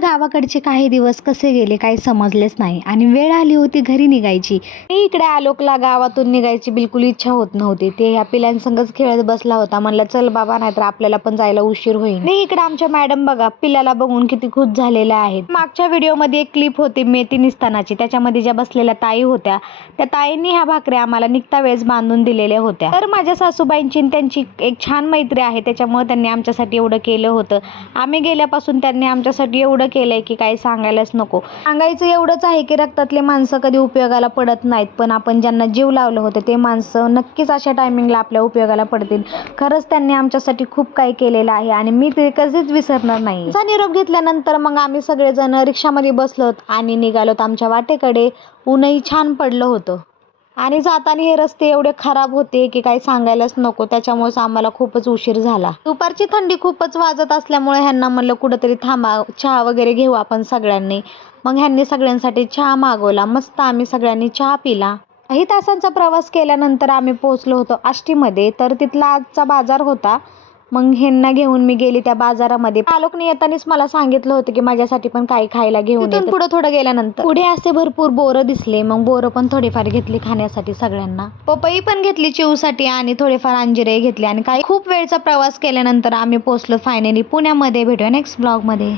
गावाकडचे काही दिवस कसे गेले काही समजलेच नाही आणि वेळ आली होती घरी निघायची. मी इकडे आलोकला गावातून निघायची बिलकुल इच्छा होत नव्हती. ते ह्या पिल्लांसंगच खेळत बसला होता. म्हणलं चल बाबा, नाहीतर आपल्याला पण जायला उशीर होईल. नाही, इकडे आमच्या मॅडम बघा पिल्लाला बघून किती खुश झालेल्या आहेत. मागच्या व्हिडिओमध्ये एक क्लिप होती मेथी निसतानाची, त्याच्यामध्ये ज्या बसलेल्या ताई होत्या त्या ताईंनी ह्या भाकऱ्या आम्हाला निघता वेळेस बांधून दिलेल्या होत्या. तर माझ्या सासूबाईंची त्यांची एक छान मैत्री आहे, त्याच्यामुळे त्यांनी आमच्यासाठी एवढं केलं होतं. आम्ही गेल्यापासून त्यांनी आमच्यासाठी एवढं केलंय की काही सांगायलाच नको. सांगायचं एवढंच आहे की रक्तातले माणसं कधी उपयोगाला पडत नाहीत, पण आपण ज्यांना जीव लावलं होतं ते माणसं नक्कीच अशा टायमिंगला आपल्या उपयोगाला पडतील. खरंच त्यांनी आमच्यासाठी खूप काही केलेलं आहे आणि मी ते कधीच विसरणार नाही. त्यांचा निरोप घेतल्यानंतर मग आम्ही सगळेजण रिक्षामध्ये बसलोत आणि निघालोत आमच्या वाटेकडे. ऊनही छान पडलं होतं आणि जाताना हे रस्ते एवढे खराब होते की काही सांगायलाच नको. त्याच्यामुळेच आम्हाला खूपच उशीर झाला. दुपारची थंडी खूपच वाजत असल्यामुळे ह्यांना म्हणलं कुठंतरी थांबा, चहा वगैरे घेऊ आपण सगळ्यांनी. मग ह्यांनी सगळ्यांसाठी चहा मागवला. मस्त आम्ही सगळ्यांनी चहा पिला. काही तासांचा प्रवास केल्यानंतर आम्ही पोहोचलो होतो आष्टीमध्ये. तर तिथला आजचा बाजार होता. मग ह्यांना घेऊन मी गेली त्या बाजारामध्ये. आलोकने येतानीच मला सांगितलं होतं की माझ्यासाठी पण काही खायला घेऊन. तिथून पुढे थोडं गेल्यानंतर पुढे असे भरपूर बोरं दिसले. मग बोरं पण थोडीफार घेतली खाण्यासाठी सगळ्यांना. पपई पण घेतली चिवसाठी आणि थोडेफार अंजिरे घेतले. आणि काही खूप वेळचा प्रवास केल्यानंतर आम्ही पोहोचलो फायनली पुण्यामध्ये. भेटूया नेक्स्ट ब्लॉग मध्ये.